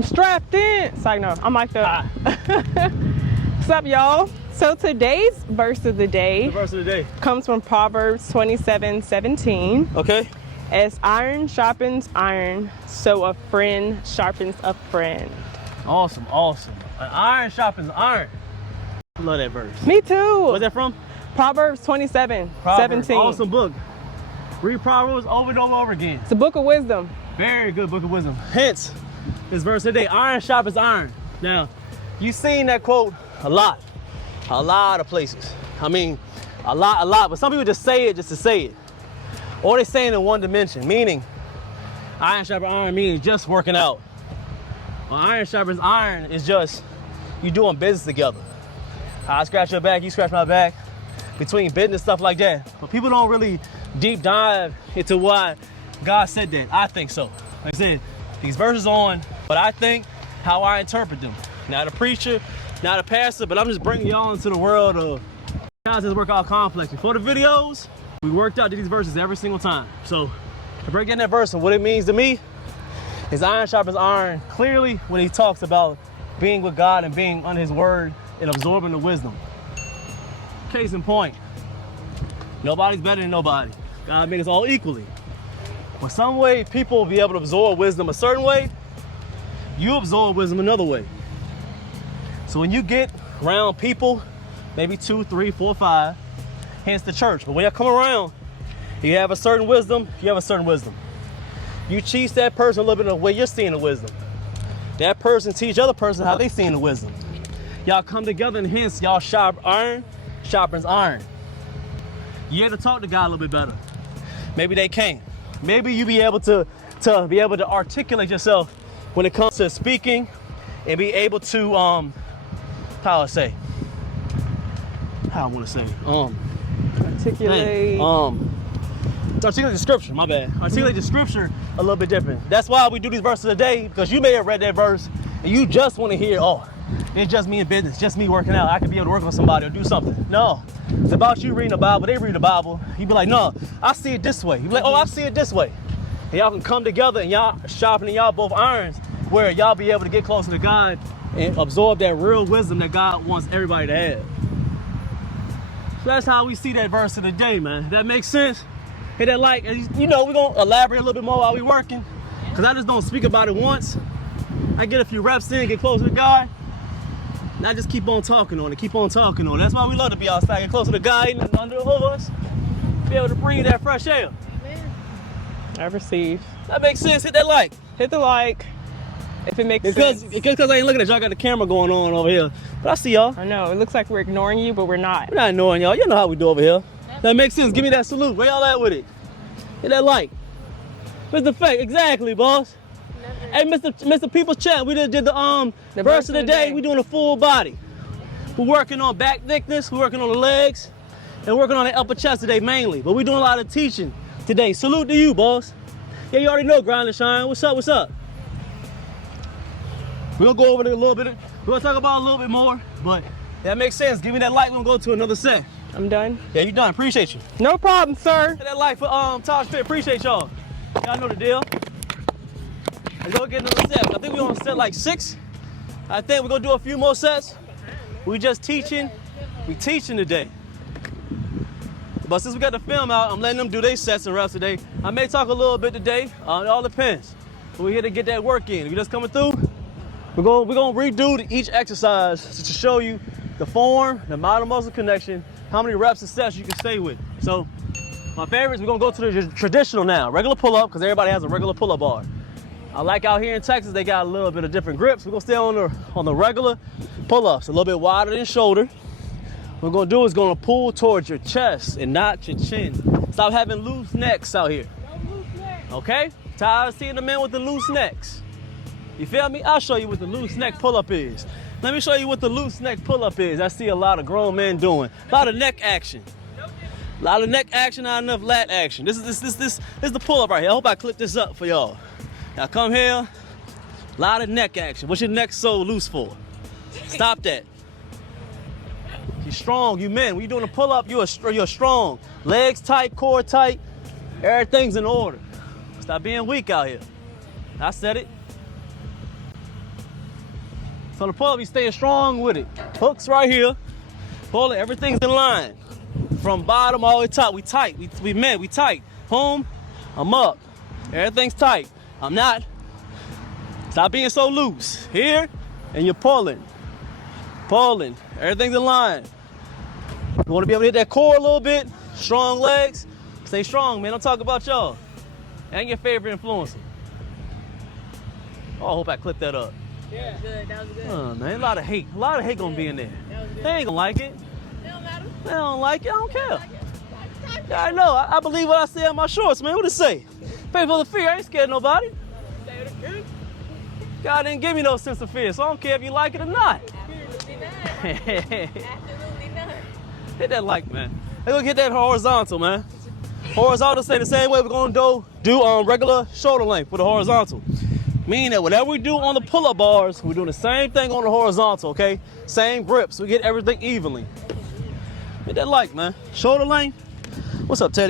I'm strapped in. It's like, no, I'm like that. What's up, y'all? So today's verse of the day, comes from Proverbs 27:17. Okay. As iron sharpens iron, so a friend sharpens a friend. Awesome, awesome. An iron sharpens iron. I love that verse. Me too. Where's that from? Proverbs 27:17. Awesome book. Read Proverbs over and over again. It's a book of wisdom. Very good book of wisdom. Hence, this verse today, iron sharpens iron. Now, you've seen that quote a lot of places. I mean, a lot, but some people just say it just to say it. Or they say it in one dimension, meaning iron sharpens iron means just working out. Well, iron sharpens iron is just you doing business together. I scratch your back, you scratch my back, between business, stuff like that. But people don't really deep dive into why God said that. I think so. Like I said, these verses on, but I think how I interpret them. Not a preacher, not a pastor, but I'm just bringing y'all into the world of Calisthenics Workout Complex. Before the videos, we worked out these verses every single time. So to break down that verse and what it means to me is iron sharpens iron clearly when he talks about being with God and being under his word and absorbing the wisdom. Case in point, nobody's better than nobody. God made us all equally. But some way people will be able to absorb wisdom a certain way, you absorb wisdom another way. So when you get around people, maybe 2, 3, 4, 5, hence the church. But when you come around, you have a certain wisdom, you have a certain wisdom. You teach that person a little bit of the way you're seeing the wisdom. That person teach other person how they seeing the wisdom. Y'all come together and hence y'all iron sharpens iron. You have to talk to God a little bit better. Maybe they can't. Maybe you be able to be able to articulate yourself when it comes to speaking and be able to how I want to say Articulate. Articulate the scripture, my bad. Articulate the scripture a little bit different. That's why we do these verses today, because you may have read that verse and you just want to hear, oh, it's just me in business, just me working out. I could be able to work with somebody or do something. No, it's about you reading the Bible. They read the Bible. You be like, no, I see it this way. You be like, oh, I see it this way. And y'all can come together and y'all sharpening y'all both irons where y'all be able to get closer to God and absorb that real wisdom that God wants everybody to have. So that's how we see that verse of the day, man. That makes sense? Hit that like, you know, we're gonna elaborate a little bit more while we working, because I just don't speak about it once. I get a few reps in, get closer to God, and I just keep on talking on it, keep on talking on it. That's why we love to be outside, get closer to God and under the us, be able to breathe that fresh air. Amen. I receive. That makes sense, hit that like. Hit the like if it makes sense. Because I ain't looking at y'all, got the camera going on over here. But I see y'all. I know, it looks like we're ignoring you, but we're not. We're not ignoring y'all, you know how we do over here. That makes sense, give me that salute, where y'all at with it? Hit that like. Mr. Fake, exactly, boss. Hey, Mr. People's Chat, we just did the verse of the day. We doing a full body. We're working on back thickness, we're working on the legs, and working on the upper chest today mainly. But we're doing a lot of teaching today. Salute to you, boss. Yeah, you already know Grind and Shine. What's up, what's up? We're gonna go over there a little bit. We're gonna talk about it a little bit more, but that makes sense. Give me that like, we're gonna go to another set. I'm done. Yeah, you done, appreciate you. No problem, sir. Hit that like for Taj Fit, appreciate y'all. Y'all know the deal. Let's go get another set. I think we're on set like 6. I think we're gonna do a few more sets. We just teaching. We teaching today. But since we got the film out, I'm letting them do their sets and reps today. I may talk a little bit today. It all depends. But we're here to get that work in. If you're just coming through, we're gonna redo each exercise to show you the form, the motor muscle connection, how many reps and sets you can stay with. So my favorites, we're gonna go to the traditional now. Regular pull-up, because everybody has a regular pull-up bar. I like out here in Texas, they got a little bit of different grips. We're gonna stay on the regular pull-ups, a little bit wider than shoulder. What we're gonna do is gonna pull towards your chest and not your chin. Stop having loose necks out here. No loose necks. Okay? Tired of seeing the men with the loose necks. You feel me? I'll show you what the loose neck pull-up is. Let me show you what the loose neck pull-up is. I see a lot of grown men doing. A lot of neck action. A lot of neck action, not enough lat action. This is the pull-up right here. I hope I clip this up for y'all. Now come here. A lot of neck action. What's your neck so loose for? Stop that. You're strong, you men. When you're doing a pull-up, you're strong. Legs tight, core tight. Everything's in order. Stop being weak out here. I said it. So the pull-up, you staying strong with it. Hooks right here. Pull it, everything's in line. From bottom all the way top, we tight. We tight. Boom, I'm up. Everything's tight. I'm not. Stop being so loose. Here, and you're pulling. Pulling. Everything's in line. You want to be able to hit that core a little bit. Strong legs. Stay strong, man. Don't talk about y'all. And your favorite influencer. Oh, I hope I clipped that up. Yeah, good. That was good. Oh, man, a lot of hate gonna be in there. That was good. They ain't gonna like it. It don't matter. They don't like it. I don't care. Yeah, I know. I believe what I say in my shorts, man. What it say? Pay for the fear. I ain't scared of nobody. God didn't give me no sense of fear, so I don't care if you like it or not. Absolutely not. Absolutely not. Hit that like, man. Let's go get that horizontal, man. Horizontal, say the same way we're gonna do regular shoulder length for the horizontal. Meaning that whatever we do on the pull-up bars, we're doing the same thing on the horizontal, okay? Same grips. We get everything evenly. Hit that like, man. Shoulder length. What's up, Teddy?